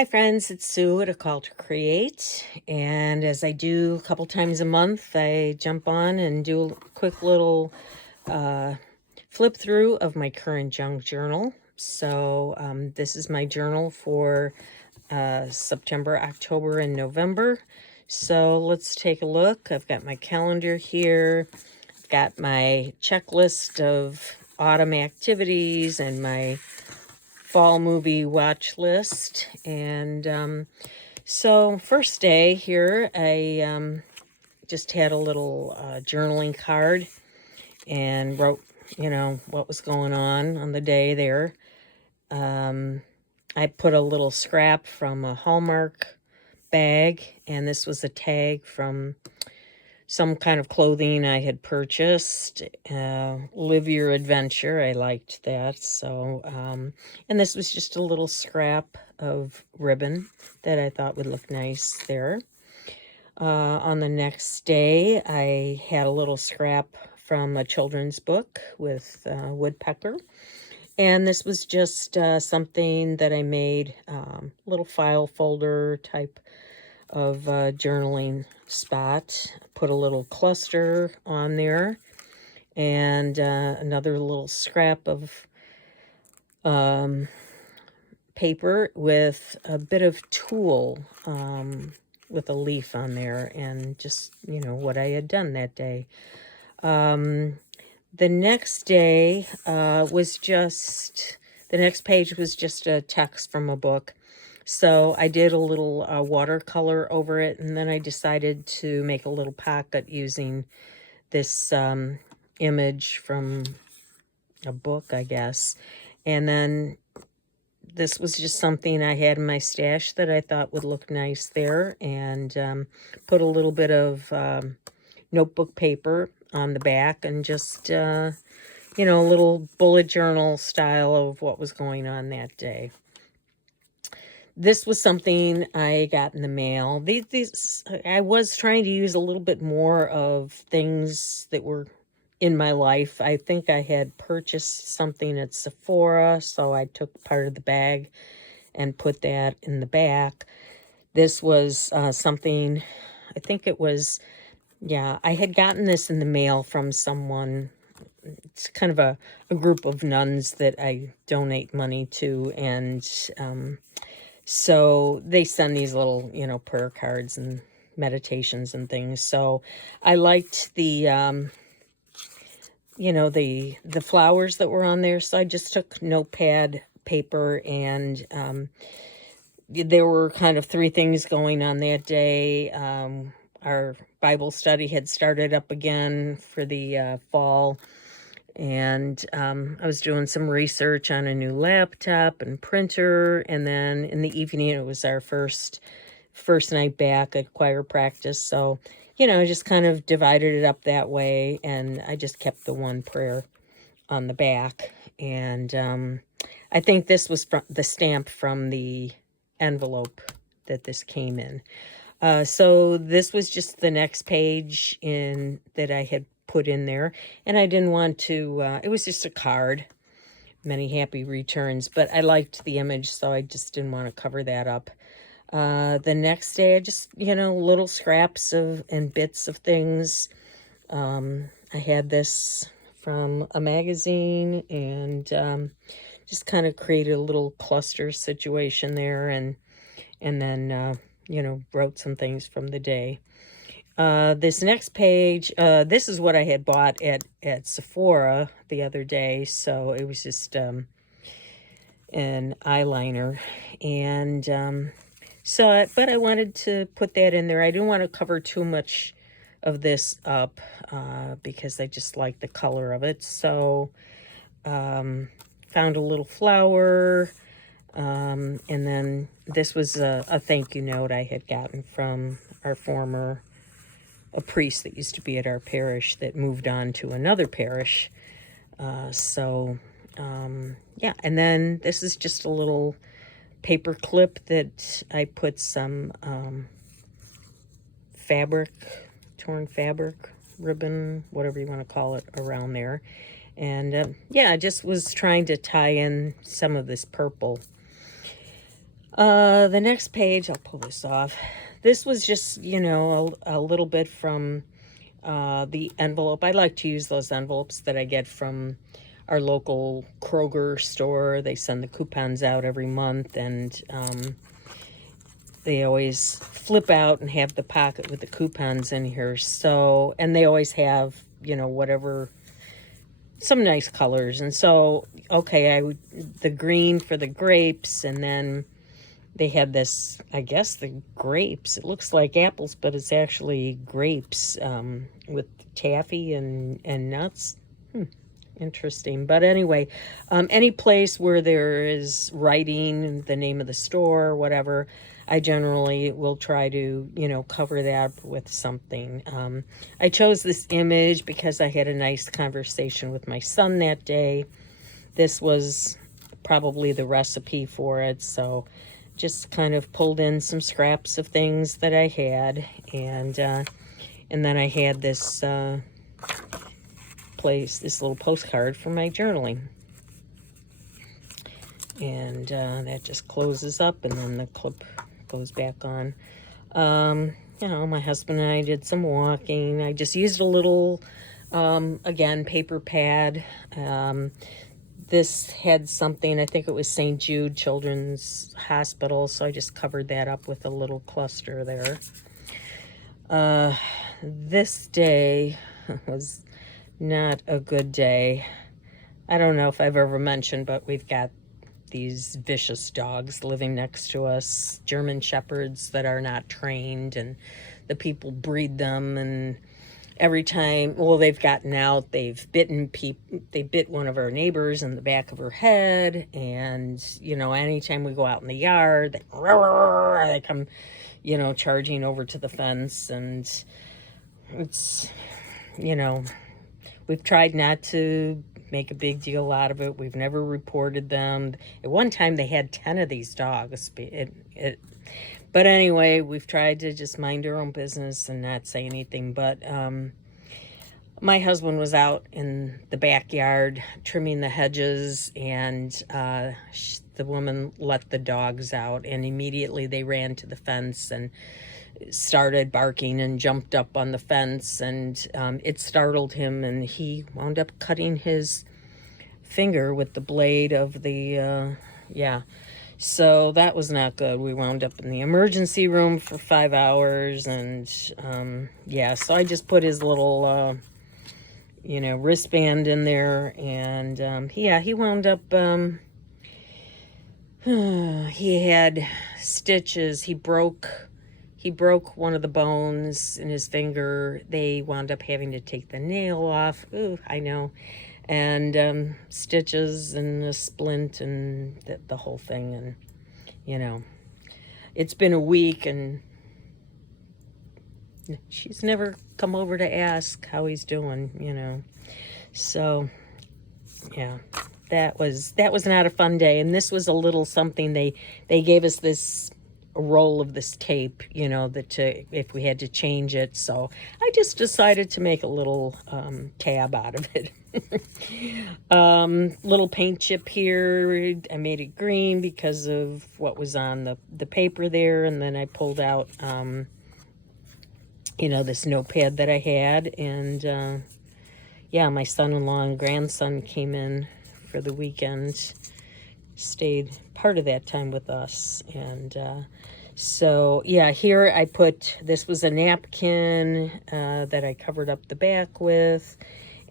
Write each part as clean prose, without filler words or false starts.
Hi friends, it's Sue at A Call to Create, and as I do a couple times a month, I jump on and do a quick little flip through of my current junk journal. So this is my journal for September, October, and November. So let's take a look. I've got my calendar here. I've got my checklist of autumn activities and my fall movie watch list. And so first day here, I just had a little journaling card and wrote, what was going on the day there. I put a little scrap from a Hallmark bag, and this was a tag from some kind of clothing I had purchased. Live Your Adventure. I liked that. So, and this was just a little scrap of ribbon that I thought would look nice there. On the next day, I had a little scrap from a children's book with woodpecker. And this was just something that I made, little file folder type of journaling spot. Put a little cluster on there and another little scrap of paper with a bit of tulle with a leaf on there, and just, what I had done that day. The next day the next page was just a text from a book. So I did a little watercolor over it, and then I decided to make a little pocket using this image from a book, I guess. And then this was just something I had in my stash that I thought would look nice there, and put a little bit of notebook paper on the back, and just, a little bullet journal style of what was going on that day. This was something I got in the mail. These I was trying to use a little bit more of things that were in my life. I think I had purchased something at Sephora, so I took part of the bag and put that in the back. This was something, I think it was, I had gotten this in the mail from someone. It's kind of a group of nuns that I donate money to, and so they send these little, prayer cards and meditations and things. So I liked the, the flowers that were on there. So I just took notepad paper, and there were kind of three things going on that day. Our Bible study had started up again for the fall. And I was doing some research on a new laptop and printer. And then in the evening, it was our first night back at choir practice. So, I just kind of divided it up that way. And I just kept the one prayer on the back. And I think this was from the stamp from the envelope that this came in. So this was just the next page that I had put in there, and I didn't want to, it was just a card, many happy returns, but I liked the image, so I just didn't want to cover that up. The next day, I just, little scraps and bits of things. I had this from a magazine, and just kind of created a little cluster situation there, and then, wrote some things from the day. This next page, this is what I had bought at Sephora the other day. So it was just an eyeliner. And but I wanted to put that in there. I didn't want to cover too much of this up because I just like the color of it. So found a little flower. And then this was a thank you note I had gotten from a priest that used to be at our parish that moved on to another parish. And then this is just a little paper clip that I put some torn fabric, ribbon, whatever you want to call it, around there. And I just was trying to tie in some of this purple. The next page, I'll pull this off. This was just, a little bit from the envelope. I like to use those envelopes that I get from our local Kroger store. They send the coupons out every month, and they always flip out and have the pocket with the coupons in here. So, and they always have, whatever, some nice colors. And so, okay, the green for the grapes, and then they had this, I guess, the grapes. It looks like apples, but it's actually grapes with taffy and nuts. Interesting. But anyway, any place where there is writing, the name of the store, or whatever, I generally will try to, cover that with something. I chose this image because I had a nice conversation with my son that day. This was probably the recipe for it, so just kind of pulled in some scraps of things that I had, and then I had this this little postcard for my journaling, and that just closes up, and then the clip goes back on. My husband and I did some walking. I just used a little, again, paper pad. This had something, I think it was St. Jude Children's Hospital, so I just covered that up with a little cluster there. This day was not a good day. I don't know if I've ever mentioned, but we've got these vicious dogs living next to us, German Shepherds that are not trained, and the people breed them, and every time, they've gotten out, they've bitten they bit one of our neighbors in the back of her head, and, anytime we go out in the yard, they come, charging over to the fence, and it's, we've tried not to make a big deal out of it. We've never reported them. At one time, they had 10 of these dogs. But anyway, we've tried to just mind our own business and not say anything. But my husband was out in the backyard trimming the hedges, and the woman let the dogs out, and immediately they ran to the fence and started barking and jumped up on the fence, and it startled him, and he wound up cutting his finger with the blade of the so that was not good. We wound up in the emergency room for 5 hours, and so I just put his little wristband in there, and he wound up he had stitches. He broke one of the bones in his finger. They wound up having to take the nail off. Ooh, I know. And stitches and a splint and the whole thing. And, it's been a week, and she's never come over to ask how he's doing, So, yeah, that was not a fun day. And this was a little something. They gave us this roll of this tape, if we had to change it. So I just decided to make a little tab out of it. Little paint chip here. I made it green because of what was on the paper there, and then I pulled out this notepad that I had, and my son-in-law and grandson came in for the weekend, stayed part of that time with us. And so here I put, this was a napkin that I covered up the back with,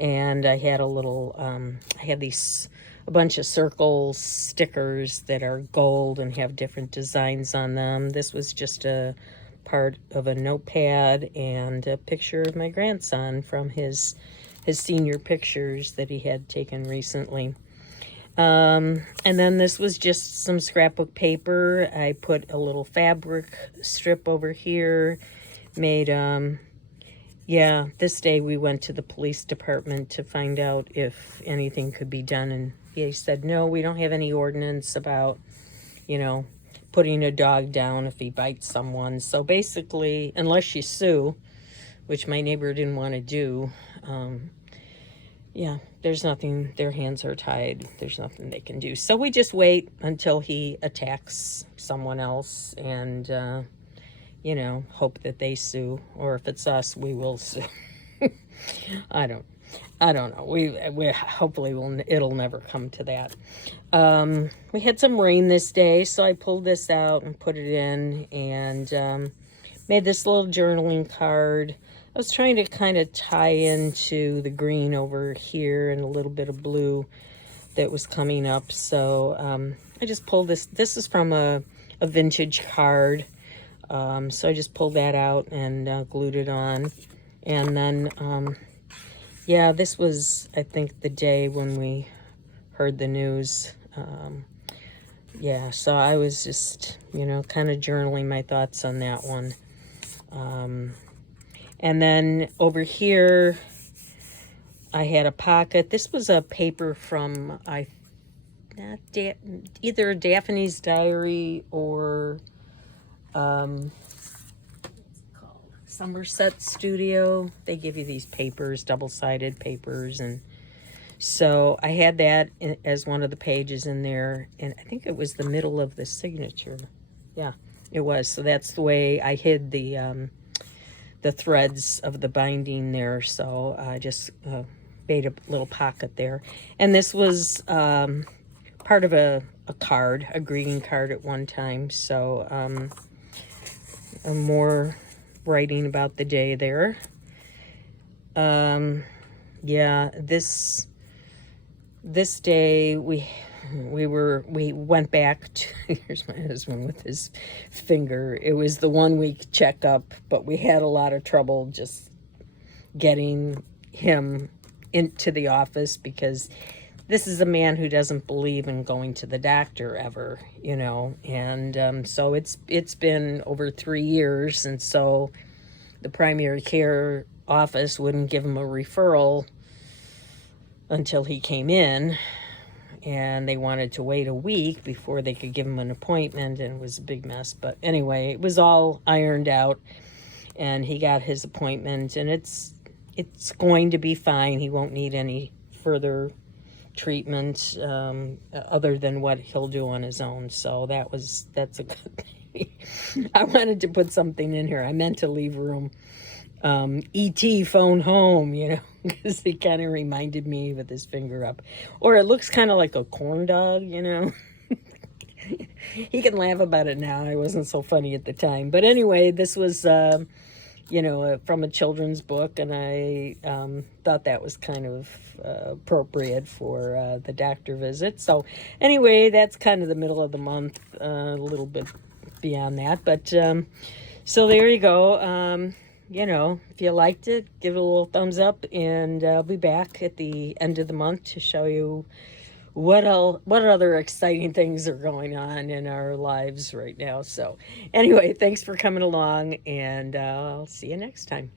and I had I had a bunch of circle stickers that are gold and have different designs on them. This was just a part of a notepad and a picture of my grandson from his senior pictures that he had taken recently. And then this was just some scrapbook paper. I put a little fabric strip over here, made, this day we went to the police department to find out if anything could be done, and they said, no, we don't have any ordinance about, putting a dog down if he bites someone. So basically, unless you sue, which my neighbor didn't want to do, yeah, there's nothing, their hands are tied. There's nothing they can do. So we just wait until he attacks someone else and, you know, hope that they sue. Or if it's us, we will sue. I don't, I don't know. We hopefully it'll never come to that. We had some rain this day, so I pulled this out and put it in and made this little journaling card. I was trying to kind of tie into the green over here and a little bit of blue that was coming up. So I just pulled this. This is from a vintage card. So I just pulled that out and glued it on. And then, yeah, this was, I think, the day when we heard the news. Yeah, so I was just, you know, kind of journaling my thoughts on that one. And then over here, I had a pocket. This was a paper from either Daphne's Diary or Somerset Studio. They give you these papers, double-sided papers, and so I had that as one of the pages in there, and I think it was the middle of the signature. Yeah, it was. So that's the way I hid the threads of the binding there. So I just made a little pocket there. And this was part of a card, a greeting card at one time. So more writing about the day there. Yeah, this day we went back to, here's my husband with his finger. It was the 1 week checkup, but we had a lot of trouble just getting him into the office because this is a man who doesn't believe in going to the doctor ever, you know, and so it's been over 3 years, and so the primary care office wouldn't give him a referral until he came in, and they wanted to wait a week before they could give him an appointment, and it was a big mess. But anyway, it was all ironed out, and he got his appointment, and it's going to be fine. He won't need any further treatment other than what he'll do on his own. So that's a good thing. I wanted to put something in here. I meant to leave room. E.T. phone home, you know, because he kind of reminded me with his finger up. Or it looks kind of like a corn dog, you know. He can laugh about it now. It wasn't so funny at the time. But anyway, this was, you know, from a children's book, and I thought that was kind of appropriate for the doctor visit. So anyway, that's kind of the middle of the month, a little bit beyond that. But so there you go. You know, if you liked it, give it a little thumbs up, and I'll be back at the end of the month to show you what other exciting things are going on in our lives right now. So anyway, thanks for coming along, and I'll see you next time.